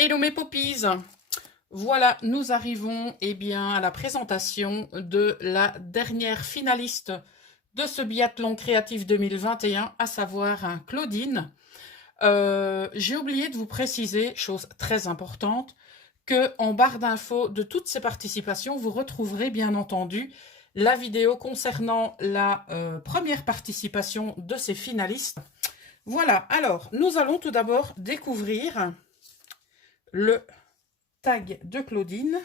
Hello mes poppies! Voilà, nous arrivons bien, à la présentation de la dernière finaliste de ce biathlon créatif 2021, à savoir Claudine. J'ai oublié de vous préciser, chose très importante, que en barre d'infos de toutes ces participations, vous retrouverez bien entendu la vidéo concernant la première participation de ces finalistes. Voilà, alors nous allons tout d'abord découvrir le tag de Claudine.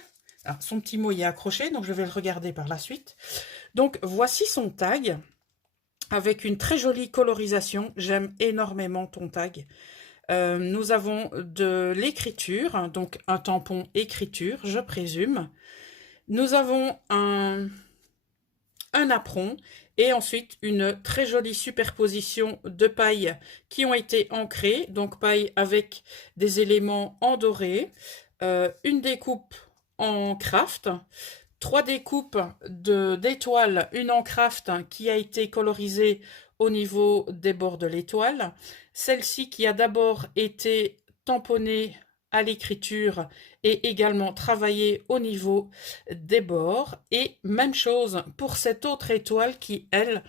Ah, son petit mot y est accroché, donc je vais le regarder par la suite. Donc voici son tag, avec une très jolie colorisation. J'aime énormément ton tag. Nous avons de l'écriture, donc un tampon écriture, je présume. Nous avons un apron et ensuite une très jolie superposition de pailles qui ont été ancrées, donc paille avec des éléments en doré, une découpe en craft, 3 découpes d'étoiles, une en craft qui a été colorisée au niveau des bords de l'étoile, celle-ci qui a d'abord été tamponnée à l'écriture et également travaillée au niveau des bords, et même chose pour cette autre étoile qui, elle,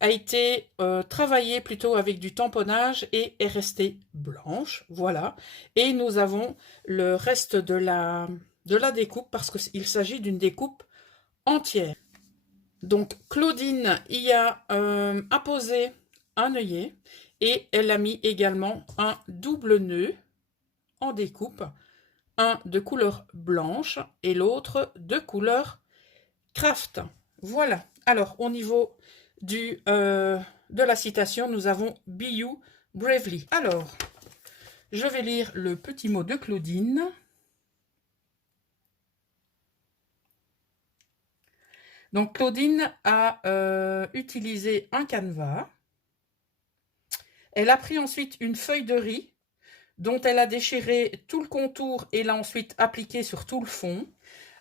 a été travaillée plutôt avec du tamponnage et est restée blanche, voilà. Et nous avons le reste de la découpe, parce qu'il s'agit d'une découpe entière. Donc Claudine y a apposé un œillet et elle a mis également un double nœud en découpe, un de couleur blanche et l'autre de couleur craft. Voilà. Alors au niveau de la citation, nous avons Be You Bravely. Alors, je vais lire le petit mot de Claudine. Donc Claudine a utilisé un canevas. Elle a pris ensuite une feuille de riz dont elle a déchiré tout le contour et l'a ensuite appliqué sur tout le fond.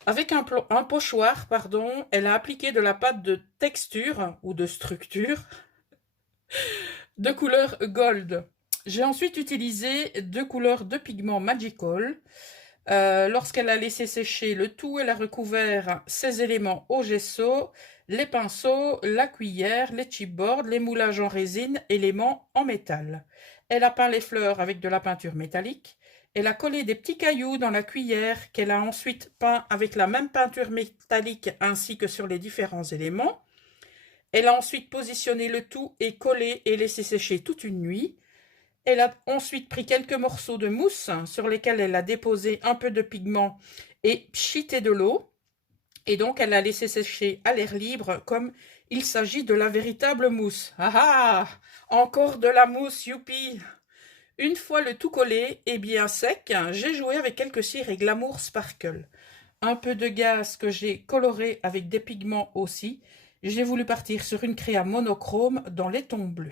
Avec un pochoir, pardon, elle a appliqué de la pâte de texture ou de structure de couleur gold. J'ai ensuite utilisé 2 couleurs de pigment Magical. Lorsqu'elle a laissé sécher le tout, elle a recouvert ces éléments au gesso, les pinceaux, la cuillère, les chipboards, les moulages en résine, éléments en métal. Elle a peint les fleurs avec de la peinture métallique. Elle a collé des petits cailloux dans la cuillère qu'elle a ensuite peint avec la même peinture métallique ainsi que sur les différents éléments. Elle a ensuite positionné le tout et collé et laissé sécher toute une nuit. Elle a ensuite pris quelques morceaux de mousse sur lesquels elle a déposé un peu de pigment et pchité de l'eau. Et donc, elle a laissé sécher à l'air libre comme il s'agit de la véritable mousse. Ah ah! Encore de la mousse, youpi! Une fois le tout collé et bien sec, j'ai joué avec quelques cires et glamour sparkle. Un peu de gaz que j'ai coloré avec des pigments aussi. J'ai voulu partir sur une créa monochrome dans les tons bleus.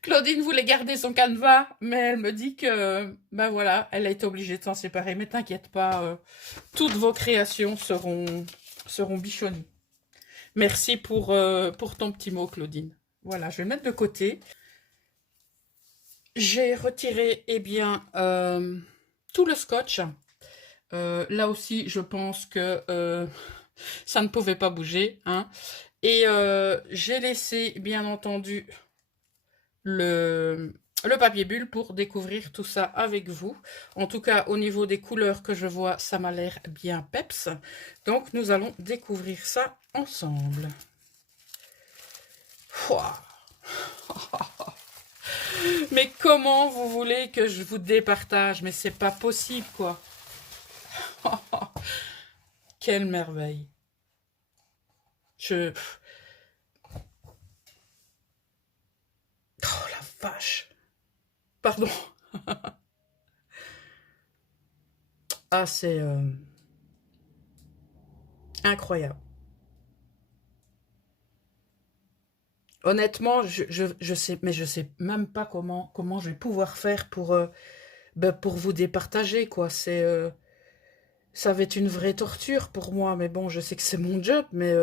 Claudine voulait garder son canevas, mais elle me dit que, ben voilà, elle a été obligée de s'en séparer. Mais t'inquiète pas, toutes vos créations seront bichonnées. Merci pour ton petit mot, Claudine. Voilà, je vais le mettre de côté. J'ai retiré, bien, tout le scotch. Là aussi, je pense que ça ne pouvait pas bouger, hein. Et j'ai laissé, bien entendu, le papier bulle pour découvrir tout ça avec vous. En tout cas, au niveau des couleurs que je vois, ça m'a l'air bien peps. Donc, nous allons découvrir ça ensemble. Ouah. Mais comment vous voulez que je vous départage? Mais c'est pas possible, quoi. Quelle merveille. Oh la vache. Pardon. Ah, c'est incroyable. Honnêtement, je sais, mais je sais même pas comment je vais pouvoir faire pour vous départager, quoi. Ça va être une vraie torture pour moi, mais bon, je sais que c'est mon job, mais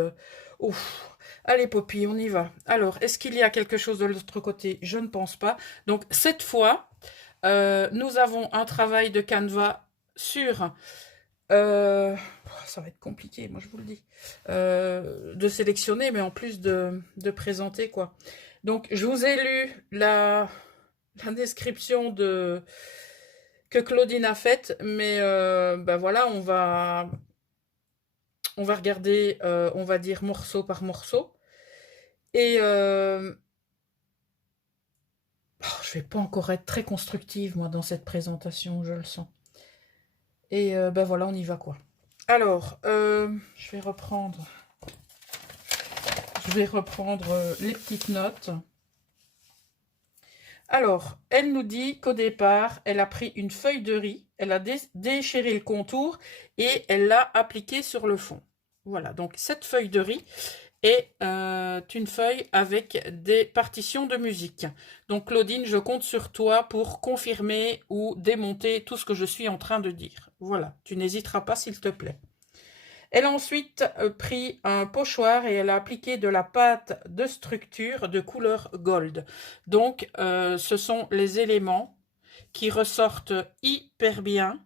ouf. Allez, Poppy, on y va. Alors, est-ce qu'il y a quelque chose de l'autre côté? Je ne pense pas. Donc, cette fois, nous avons un travail de canevas sur... ça va être compliqué, moi je vous le dis. De sélectionner, mais en plus de présenter, quoi. Donc, je vous ai lu la description que Claudine a faite, mais ben voilà, on va regarder, on va dire morceau par morceau. Et je vais pas encore être très constructive, moi, dans cette présentation, je le sens. Et ben voilà, on y va, quoi. Alors, je vais reprendre les petites notes. Alors, elle nous dit qu'au départ, elle a pris une feuille de riz, elle a déchiré le contour et elle l'a appliqué sur le fond. Voilà, donc cette feuille de riz est une feuille avec des partitions de musique. Donc Claudine, je compte sur toi pour confirmer ou démonter tout ce que je suis en train de dire. Voilà, tu n'hésiteras pas s'il te plaît. Elle a ensuite pris un pochoir et elle a appliqué de la pâte de structure de couleur gold. Donc, ce sont les éléments qui ressortent hyper bien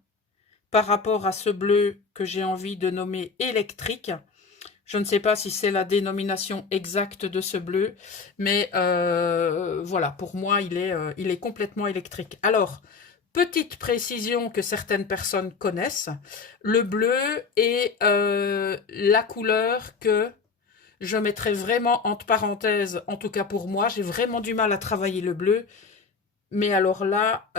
par rapport à ce bleu que j'ai envie de nommer électrique. Je ne sais pas si c'est la dénomination exacte de ce bleu, mais voilà, pour moi, il est complètement électrique. Alors, petite précision que certaines personnes connaissent, le bleu est la couleur que je mettrais vraiment entre parenthèses, en tout cas pour moi, j'ai vraiment du mal à travailler le bleu, mais alors là,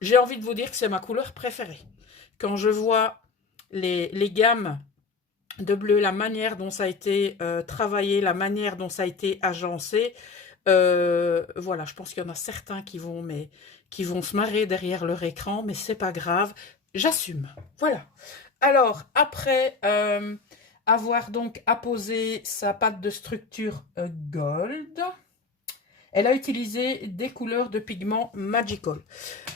j'ai envie de vous dire que c'est ma couleur préférée. Quand je vois les gammes de bleu, la manière dont ça a été travaillé, la manière dont ça a été agencé, voilà, je pense qu'il y en a certains qui vont se marrer derrière leur écran, mais c'est pas grave, j'assume. Voilà. Alors, après avoir donc apposé sa pâte de structure gold, elle a utilisé des couleurs de pigments Magical.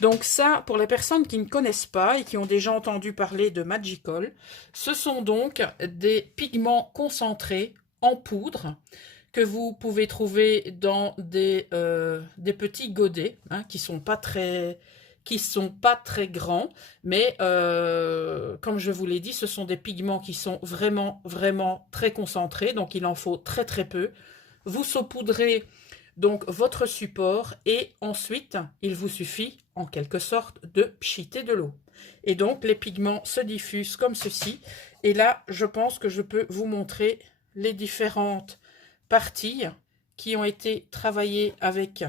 Donc ça, pour les personnes qui ne connaissent pas et qui ont déjà entendu parler de Magical, ce sont donc des pigments concentrés en poudre que vous pouvez trouver dans des petits godets hein, qui sont pas très grands, mais comme je vous l'ai dit, ce sont des pigments qui sont vraiment, vraiment très concentrés, donc il en faut très, très peu. Vous saupoudrez donc votre support et ensuite, il vous suffit en quelque sorte de pchiter de l'eau. Et donc, les pigments se diffusent comme ceci. Et là, je pense que je peux vous montrer les différentes parties qui ont été travaillées avec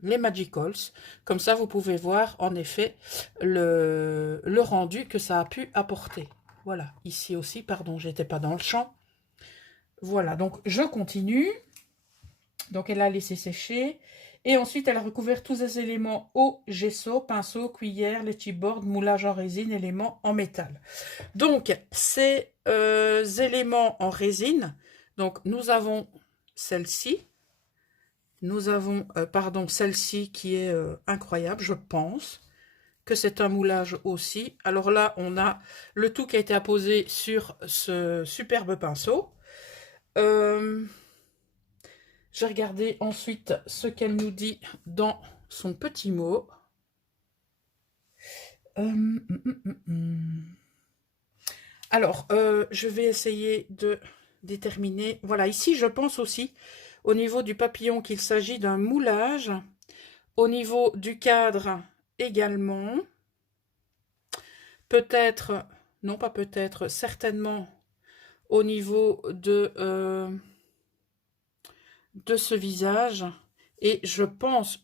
les Magicals. Comme ça, vous pouvez voir en effet le rendu que ça a pu apporter. Voilà, ici aussi, pardon, j'étais pas dans le champ. Voilà, donc je continue. Donc, elle a laissé sécher. Et ensuite, elle a recouvert tous ces éléments au gesso, pinceau, cuillère, les chipboards, moulage en résine, éléments en métal. Donc, ces éléments en résine, donc nous avons celle-ci. Nous avons, pardon, celle-ci qui est incroyable, je pense que c'est un moulage aussi. Alors là, on a le tout qui a été apposé sur ce superbe pinceau. J'ai regardé ensuite ce qu'elle nous dit dans son petit mot. Alors, je vais essayer de déterminer. Voilà, ici, je pense aussi, au niveau du papillon, qu'il s'agit d'un moulage. Au niveau du cadre, également. Peut-être, non pas peut-être, certainement, au niveau de ce visage. Et je pense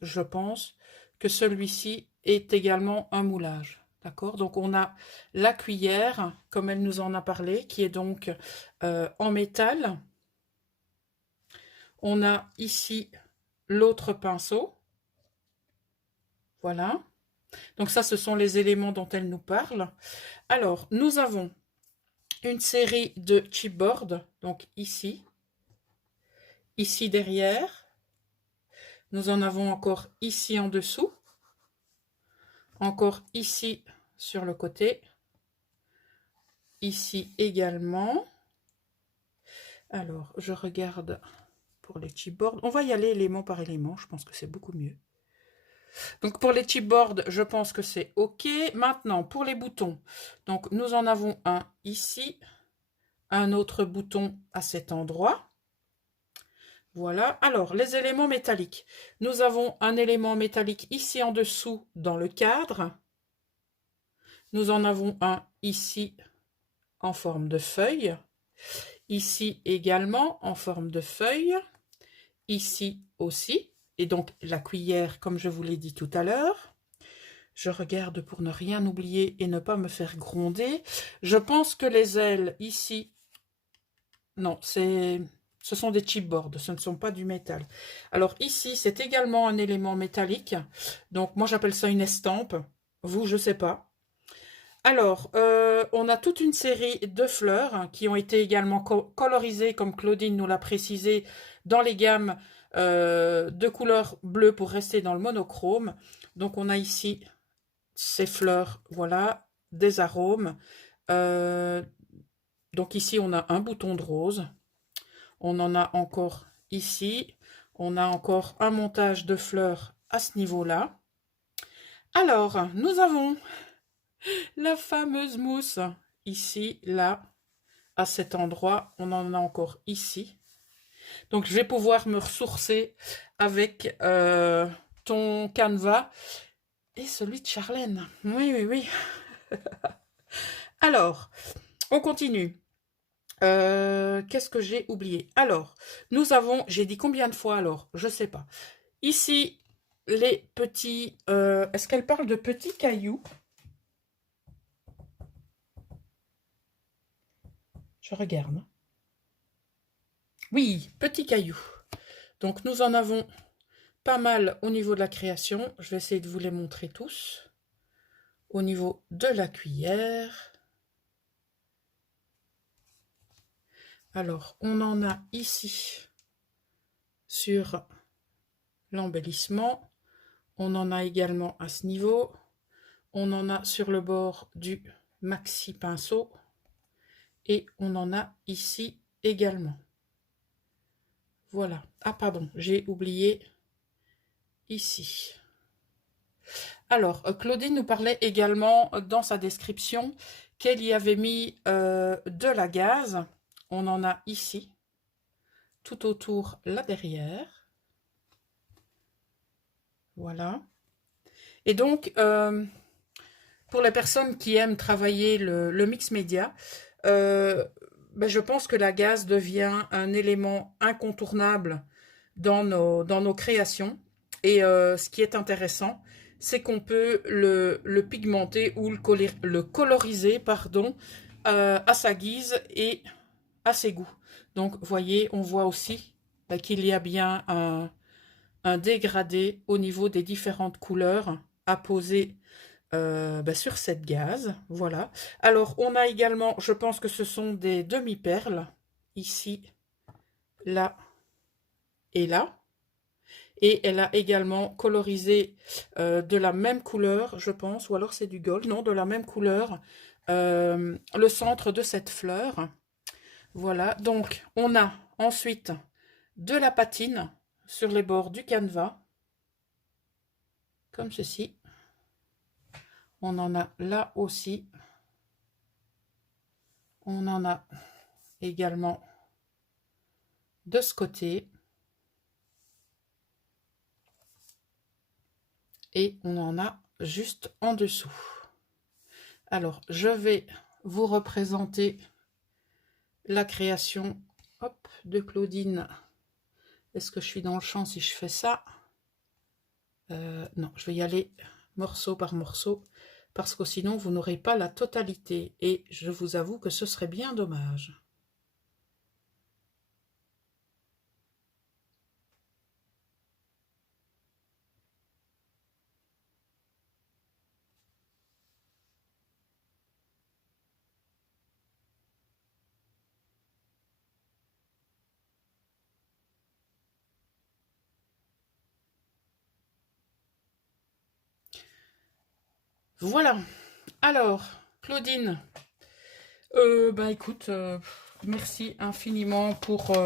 que celui-ci est également un moulage. D'accord? Donc, on a la cuillère, comme elle nous en a parlé, qui est donc en métal. On a ici l'autre pinceau. Voilà. Donc, ça, ce sont les éléments dont elle nous parle. Alors, nous avons une série de chipboards. Donc, ici derrière. Nous en avons encore ici en dessous. Encore ici sur le côté. Ici également. Alors, je regarde pour les chipboards. On va y aller élément par élément, je pense que c'est beaucoup mieux. Donc pour les chipboards, je pense que c'est OK. Maintenant, pour les boutons, donc nous en avons un ici, un autre bouton à cet endroit. Voilà. Alors, les éléments métalliques. Nous avons un élément métallique ici en dessous dans le cadre. Nous en avons un ici en forme de feuille. Ici également en forme de feuille. Ici aussi. Et donc la cuillère, comme je vous l'ai dit tout à l'heure. Je regarde pour ne rien oublier et ne pas me faire gronder. Je pense que les ailes ici... Non, ce sont des chipboards, ce ne sont pas du métal. Alors ici, c'est également un élément métallique. Donc moi, j'appelle ça une estampe. Vous, je ne sais pas. Alors, on a toute une série de fleurs hein, qui ont été également colorisées, comme Claudine nous l'a précisé, dans les gammes de couleur bleue pour rester dans le monochrome. Donc on a ici ces fleurs, voilà, des arômes. Donc ici, on a un bouton de rose. On en a encore ici. On a encore un montage de fleurs à ce niveau-là. Alors, nous avons la fameuse mousse ici, là, à cet endroit. On en a encore ici. Donc, je vais pouvoir me ressourcer avec ton canevas et celui de Charlène. Oui, oui, oui. Alors, on continue. Qu'est-ce que j'ai oublié? Alors, nous avons, j'ai dit combien de fois alors? Je sais pas. Ici, les petits... est-ce qu'elle parle de petits cailloux? Je regarde. Oui, petits cailloux. Donc, nous en avons pas mal au niveau de la création. Je vais essayer de vous les montrer tous. Au niveau de la cuillère. Alors, on en a ici sur l'embellissement. On en a également à ce niveau. On en a sur le bord du maxi pinceau. Et on en a ici également. Voilà. Ah pardon, j'ai oublié ici. Alors, Claudine nous parlait également dans sa description qu'elle y avait mis de la gaze. On en a ici, tout autour là derrière. Voilà. Et donc, pour les personnes qui aiment travailler le mix média, ben je pense que la gaze devient un élément incontournable dans nos créations. Et ce qui est intéressant, c'est qu'on peut le pigmenter ou le coloriser pardon, à sa guise et à ses goûts. Donc, vous voyez, on voit aussi ben, qu'il y a bien un dégradé au niveau des différentes couleurs à poser ben, sur cette gaze. Voilà. Alors, on a également, je pense que ce sont des demi-perles, ici, là et là. Et elle a également colorisé de la même couleur, je pense, ou alors c'est du gold, non, de la même couleur, le centre de cette fleur. Voilà, donc on a ensuite de la patine sur les bords du canevas, comme ceci. On en a là aussi. On en a également de ce côté. Et on en a juste en dessous. Alors, je vais vous représenter la création hop, de Claudine. Est-ce que je suis dans le champ si je fais ça? Non, je vais y aller morceau par morceau, parce que sinon vous n'aurez pas la totalité. Et je vous avoue que ce serait bien dommage. Voilà. Alors, Claudine, bah écoute, merci infiniment pour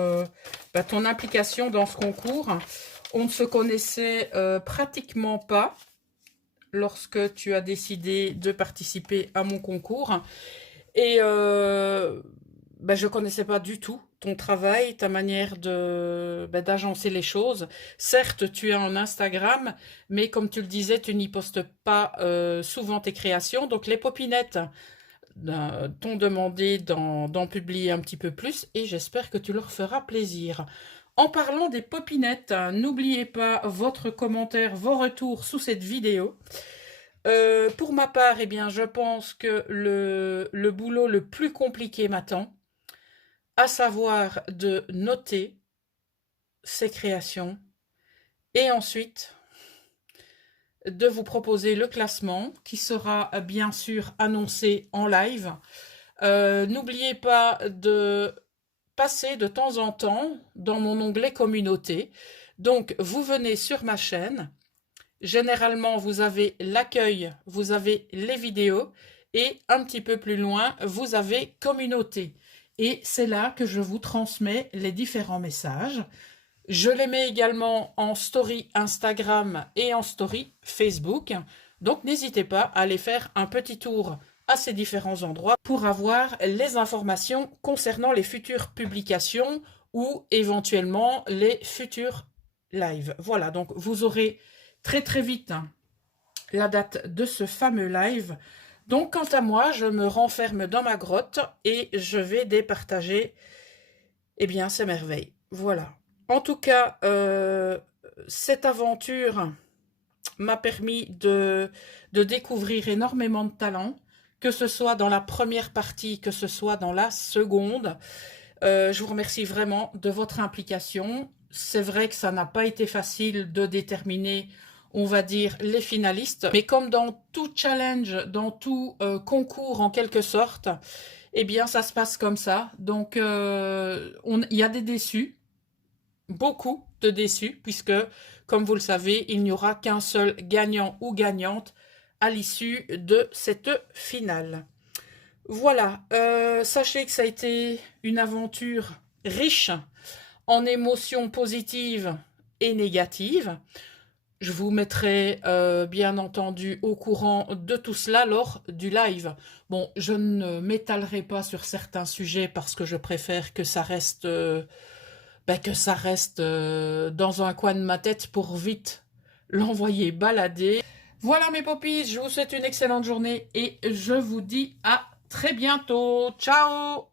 ton implication dans ce concours. On ne se connaissait pratiquement pas lorsque tu as décidé de participer à mon concours. Et je ne connaissais pas du tout ton travail, ta manière d'agencer les choses. Certes, tu es en Instagram, mais comme tu le disais, tu n'y postes pas souvent tes créations. Donc les popinettes t'ont demandé d'en publier un petit peu plus et j'espère que tu leur feras plaisir. En parlant des popinettes, n'oubliez pas votre commentaire, vos retours sous cette vidéo. Pour ma part, eh bien, je pense que le boulot le plus compliqué m'attend, à savoir de noter ces créations et ensuite de vous proposer le classement qui sera bien sûr annoncé en live. N'oubliez pas de passer de temps en temps dans mon onglet communauté. Donc, vous venez sur ma chaîne. Généralement, vous avez l'accueil, vous avez les vidéos et un petit peu plus loin, vous avez communauté. Et c'est là que je vous transmets les différents messages. Je les mets également en story Instagram et en story Facebook. Donc, n'hésitez pas à aller faire un petit tour à ces différents endroits pour avoir les informations concernant les futures publications ou éventuellement les futurs lives. Voilà, donc vous aurez très très vite la date de ce fameux live. Donc quant à moi, je me renferme dans ma grotte et je vais départager ces merveilles. Voilà. En tout cas, cette aventure m'a permis de découvrir énormément de talents, que ce soit dans la première partie, que ce soit dans la seconde. Je vous remercie vraiment de votre implication. C'est vrai que ça n'a pas été facile de déterminer, on va dire, les finalistes. Mais comme dans tout challenge, dans tout concours en quelque sorte, eh bien ça se passe comme ça. Donc il y a des déçus, beaucoup de déçus, puisque comme vous le savez, il n'y aura qu'un seul gagnant ou gagnante à l'issue de cette finale. Voilà, sachez que ça a été une aventure riche en émotions positives et négatives. Je vous mettrai bien entendu au courant de tout cela lors du live. Bon, je ne m'étalerai pas sur certains sujets parce que je préfère que ça reste, dans un coin de ma tête pour vite l'envoyer balader. Voilà mes poppies, je vous souhaite une excellente journée et je vous dis à très bientôt. Ciao!